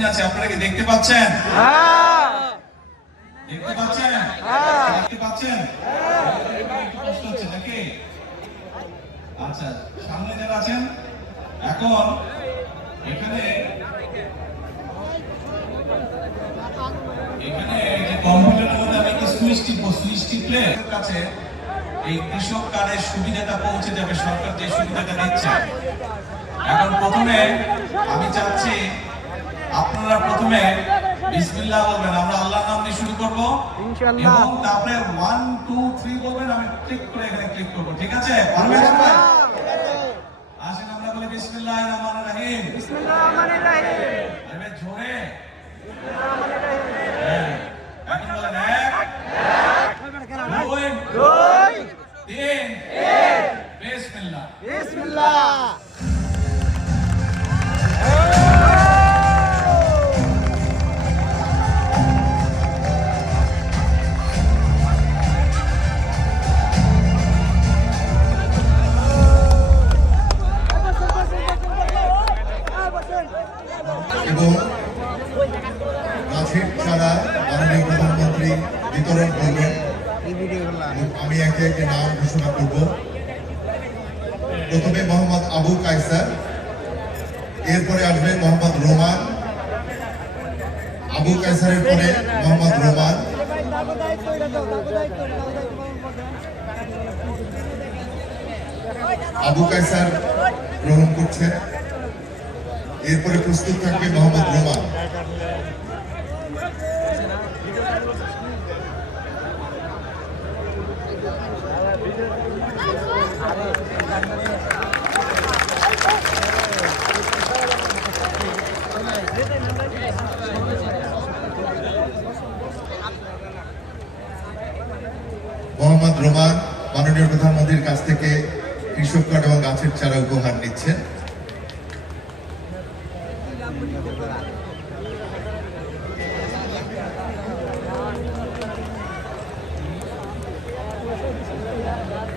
Dustbin আছে, আপনারা কি দেখতে পাচ্ছেন? দেখতে পাচ্ছেন? দেখতে পাচ্ছেন? একটু কষ্ট হচ্ছে নাকি? আচ্ছা, সামনে যারা আছেন, এখন এখানে যে কম্পিউটারের মধ্যে আমি কি সুইচ টিপলে কাছে এই কৃষক কার্ডের সুবিধাটা পৌঁছে যাবে, সরকার যে সুবিধাটা দিচ্ছে। এখন প্রথমে আমি চাচ্ছি আপনারা প্রথমে বিসমিল্লাহ বলবেন, আমরা আল্লাহর নাম দিয়ে শুরু করব এবং তারপরে 1 2 3 বলবেন, আমি ক্লিক করে এখানে ক্লিক করব। ঠিক আছে? পারবেন সবাই? আসেন আমরা বলি বিসমিল্লাহির রহমানির রহিম। বিসমিল্লাহির রহমানির রহিম। আরে জোরে। বিসমিল্লাহির রহমানির রহিম। এখন বলেন 1 2 3 বিসমিল্লাহ। বিসমিল্লাহ। এবং গাছের চারা মাননীয় প্রধানমন্ত্রী বিতরণ করবেন। আমি একে একে নাম ঘোষণা করব। প্রথমে মোহাম্মদ আবু কায়সার, এরপরে আসবে মোহাম্মদ রোমান, আবু কায়সারের পরে মোহাম্মদ রোমান, আবু কায়সার গ্রহণ করছেন। এরপরে প্রস্তুত থাকবে মোহাম্মদ রোমান। মোহাম্মদ রোমান মাননীয় প্রধানমন্ত্রীর কাছ থেকে কৃষক কার্ড এবং গাছের চারা উপহার নিচ্ছেন।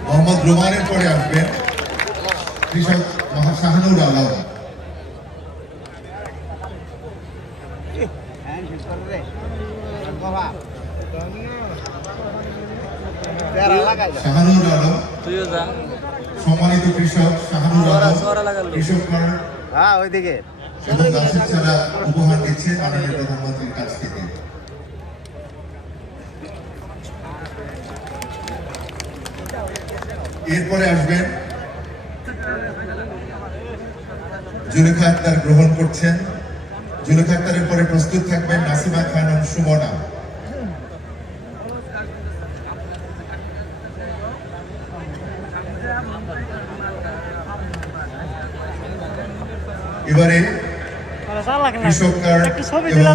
মোহাম্মদ রোমানের পরে আসবেন কৃষক শাহানুর আলম। শাহানুর আলম, সম্মানিত কৃষক শাহানুর আলম কৃষক কার্ড এবং গাছের চারা উপহার দিচ্ছে মাননীয় প্রধানমন্ত্রীর কাছ থেকে। এরপরে আসবেন জুলেখা আক্তার, গ্রহণ করছেন। জুলেখা আক্তারের পরে প্রস্তুত থাকবেন নাসিমা খানম সুমনা। এবারে কৃষক কার্ড এবং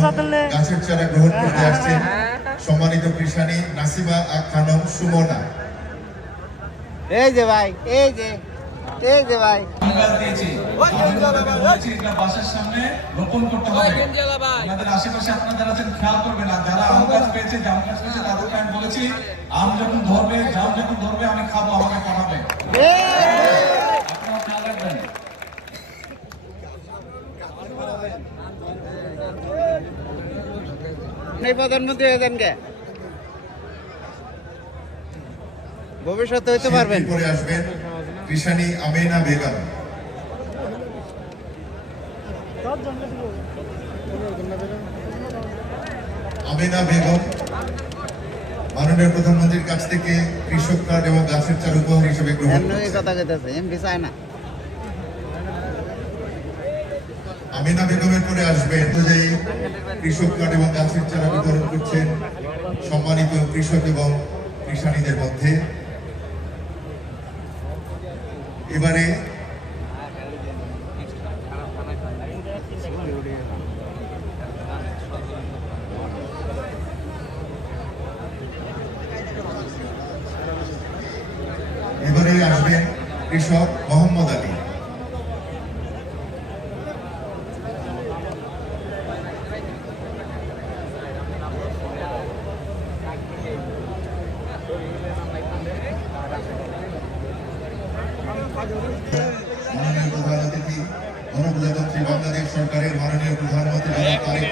গাছের চারা গ্রহণ করতে আসছেন সম্মানিত কৃষানী নাসিমা খানম সুমনা। এই যে ভাই, এই যে ভাই, গাছ দিয়েছি, বলেছি এটা বাসার সামনে রোপণ করতে হবে। আপনাদের আশেপাশে আপনারা যারা আছেন খেয়াল করবেন, আর যারা আম গাছ পেয়েছে, জাম গাছ পেয়েছে, তাদেরকে আমি বলেছি আম যখন ধরবে, জাম যখন ধরবে আমি খাবো, আমাকে পাঠাবে। আপনারা খেয়াল রাখবেন। এই প্রধানমন্ত্রী হয়েছেন কে? ভবিষ্যতে হইতে পারবেন। পরে আসবেন কৃষানী আমেনা বেগম। আমেনা বেগম মাননীয় প্রধানমন্ত্রীর কাছ থেকে কৃষক কার্ড এবং গাছের চারা উপহার হিসেবে গ্রহণ করছেন। আমিনা বেগমের পরে আসবেন অনুযায়ী কৃষক কার্ড এবং গাছের চারা বিতরণ করছেন সম্মানিত কৃষক এবং কৃষানীদের মধ্যে। এবারে আসবেন কৃষক মোহাম্মদ আলী। মাননীয় প্রধান অতিথি গণপ্রজাতন্ত্রী বাংলাদেশ সরকারের মাননীয় প্রধানমন্ত্রী জনাব তারেক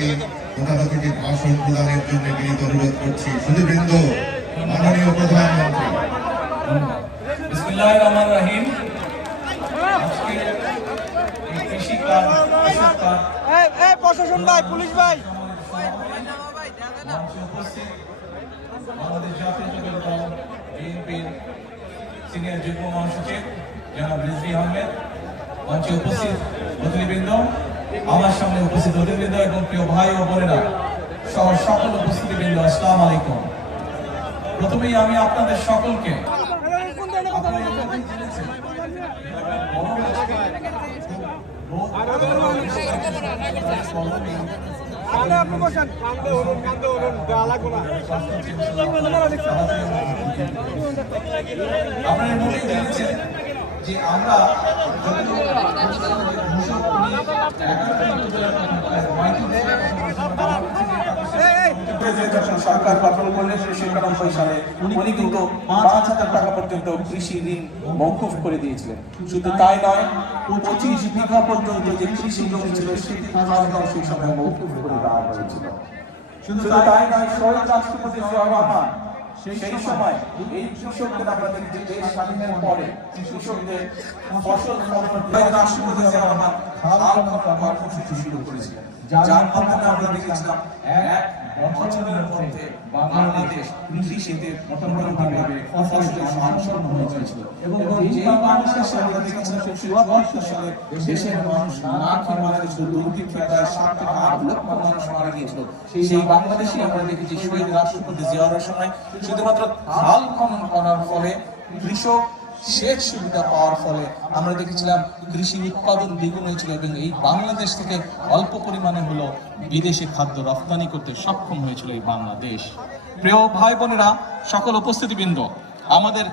ওনাকে ওনার থেকে ভাষণ প্রদানের জন্য বিনীত অনুরোধ করছি। সুধীবৃন্দ, মাননীয় প্রধানমন্ত্রী। বিসমিল্লাহির রহমানির রহিম। আজকে এই কৃষি কাজ প্রশাসন ভাই, পুলিশ ভাই, বাংলাদেশ জাতীয়তাবাদী দল বিএনপির সিনিয়র যুগ্ম মহাসচিব জনাব রিজভী আহমেদ, মঞ্চে উপস্থিত অতিথিবৃন্দ, আমার সামনে উপস্থিত অতিথিবৃন্দ এবং প্রিয় ভাই ও বোনেরা সহ সকল উপস্থিতিবৃন্দ, আসসালামু আলাইকুম। প্রথমেই আমি আপনাদের সকলকে আপনারা মনে জেনেছেন যে আমরা সরকার গঠন করলে 1991 সালে উনি কিন্তু 5,000 টাকা পর্যন্ত কৃষি ঋণ মওকুফ করে দিয়েছিলেন। শুধু তাই নয়, 25 বিঘা পর্যন্ত যে কৃষি জমি ছিল সেটি সেই সময় মওকুফ করে দেওয়া হয়েছিল। শুধু তাই নয়, শহীদ রাষ্ট্রপতি জিয়াউর রহমান সেই সময় এই কৃষকদের আমরা দেখি যে দেশ স্বাধীনের পরে কৃষকদের ফসল রাষ্ট্রপতি জিয়াউর রহমান খাল কর্মসূচি শুরু করেছিলেন, যার মাধ্যমে আমরা দেখেছিলাম এক বছরের মধ্যে বাংলাদেশ কৃষিতে মোটামুটিভাবে ফসলের সম্পন্ন হয়েছিল এবং যেই বাংলাদেশে আমরা দেখেছিলাম 1974 সালে দেশের মানুষ না খেয়ে মারা গেছিল, দুর্ভিক্ষে প্রায় 7 থেকে 8 লক্ষ মানুষ মারা গিয়েছিল। সেই বাংলাদেশে আমরা দেখেছি শহীদ রাষ্ট্রপতি জিয়াউর সময় শুধুমাত্র খাল খনন করার ফলে কৃষক সেচ সুবিধা পাওয়ার ফলে আমরা দেখেছিলাম কৃষি উৎপাদন দ্বিগুণ হয়েছিল এবং এই বাংলাদেশ থেকে অল্প পরিমাণে হলো বিদেশে খাদ্য রপ্তানি করতে সক্ষম হয়েছিল এই বাংলাদেশ। প্রিয় ভাই বোনেরা, সকল উপস্থিতিবৃন্দ, আমাদের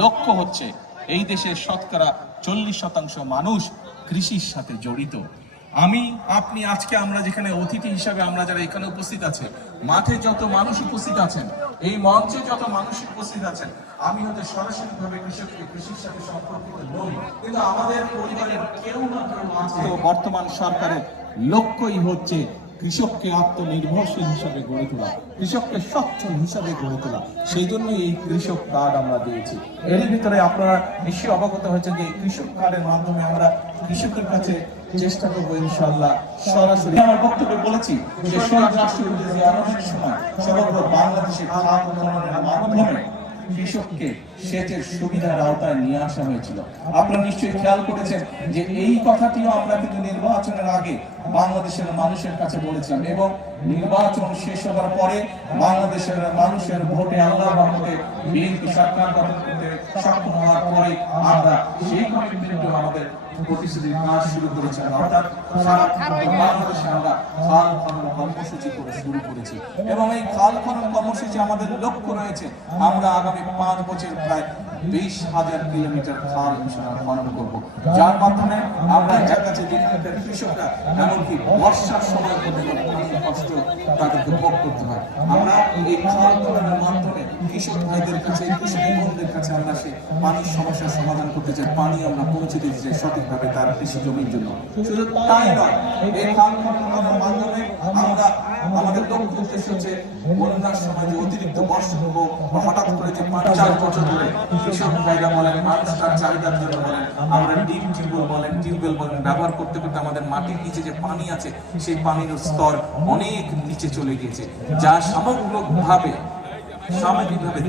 লক্ষ্য হচ্ছে এই দেশের শতকরা 40% মানুষ কৃষির সাথে জড়িত। আমি আপনি আজকে আমরা যেখানে অতিথি হিসাবে আমরা যারা এখানে উপস্থিত আছে, মাঠে যত মানুষ উপস্থিত আছেন, এই মঞ্চে যত মানুষ উপস্থিত আছেন, আমি হয়তো সরাসরি ভাবে কৃষির সাথে সম্পর্কিত নই, কিন্তু আমাদের পরিবারের কেউ না কেউ আছে। তো বর্তমান সরকারের লক্ষ্যই হচ্ছে কৃষককে আত্মনির্ভরশীল হিসাবে গড়ে তোলা, কৃষককে সচ্ছল হিসাবে গড়ে তোলা। সেই জন্য এই কৃষক কার্ড আমরা দিয়েছি। এর ভিতরে আপনারা নিশ্চয়ই অবগত হয়েছে যে কৃষক কার্ডের মাধ্যমে আমরা কৃষকের কাছে চেষ্টা করবো ইনশাআল্লাহ সরাসরি। আমার বক্তব্যে বলেছি যে শহীদ রাষ্ট্রপতি জিয়াউর রহমানের সময় সমগ্র বাংলাদেশে খাল খননের মাধ্যমে কৃষককে সেচের সুবিধার আওতায় নিয়ে আসা হয়েছিল। আপনারা নিশ্চয়ই খেয়াল করেছেন যে এই কথাটিও আমরা কিন্তু নির্বাচনের আগে বাংলাদেশের মানুষের কাছে বলেছিলাম এবং নির্বাচন শেষ হওয়ার পরে বাংলাদেশের মানুষের ভোটে আল্লাহর রহমতে বিএনপি সরকার গঠন করতে সক্ষম হওয়ার পরে আমরা সেই কমিটমেন্টে আমাদের প্রতিশ্রুতির কাজ শুরু করেছিলাম, অর্থাৎ সারা বাংলাদেশে আমরা খাল খনন কর্মসূচি করে শুরু করেছি এবং এই খাল খনন কর্মসূচি আমাদের লক্ষ্য রয়েছে আমরা আগামী 5 বছর প্রায় 20,000 কিলোমিটার খাল খনন করব, যার মাধ্যমে আমরা এর কাছে কৃষকরা এমনকি বর্ষার সময় পর্যন্ত কষ্ট তাদেরকে ভোগ করতে হয়। আমরা এই খাল খননের মাধ্যমে কৃষক ভাইদের কাছে, কৃষক বন্ধুদের কাছে আমরা সেই পানির সমস্যার সমাধান করতে চাই, পানি আমরা পৌঁছে দিতে চাই সঠিকভাবে তার কৃষি জমির জন্য। শুধু তাই নয়, এই খাল খননের মাধ্যমে আমরা আমাদের লক্ষ্য উদ্দেশ্য হচ্ছে বন্যার সময় যে অতিরিক্ত বর্ষা হবো বা হঠাৎ করে যে 5-4 বছর ধরে কৃষক ভাইরা বলেন, মানুষ তার চাহিদার জন্য বলেন, আমরা টিউবওয়েল বলেন ব্যবহার করতে করতে আমাদের মাটির নিচে যে পানি আছে সেই পানির স্তর অনেক নিচে চলে গিয়েছে, যা সামগ্রিকভাবে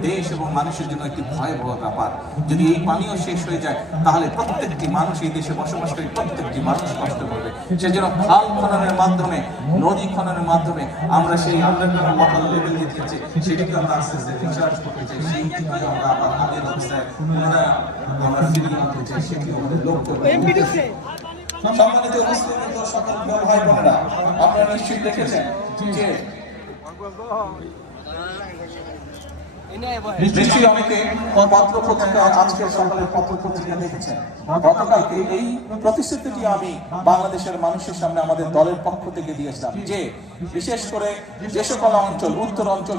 দেশ এবং মানুষের জন্য একটি ভয়াবহ ব্যাপার। যদি এই পানিও শেষ হয়ে যায় তাহলে প্রত্যেকটি মানুষ, এই দেশে বসবাসকারী প্রত্যেকটি মানুষ কষ্ট করবে। সেজন্য খাল খননের মাধ্যমে, নদী খননের মাধ্যমে আমরা সেই আন্ডারগ্রাউন্ড ওয়াটার লেভেল যে দিচ্ছে সেটাকে আমরা আস্তে আস্তে রিচার্জ করতে চাই, সেইটিকে আমরা আবার আগের অবস্থায় পুনরায় আমরা ফিরিয়ে আনতে চাই, সেটি আমাদের লক্ষ্য। সম্মানিত উপস্থিত সকল ভাই বোনেরা, আপনারা নিশ্চয়ই দেখেছেন যে নিশ্চয়ই অনেকে পত্র পত্রিকা, আজকের সকালের পত্র পত্রিকা দেখেছেন। গতকালকে এই প্রতিশ্রুতিটি আমি বাংলাদেশের মানুষের সামনে আমাদের দলের পক্ষ থেকে দিয়েছিলাম যে বিশেষ করে যে সকল অঞ্চল, উত্তর অঞ্চল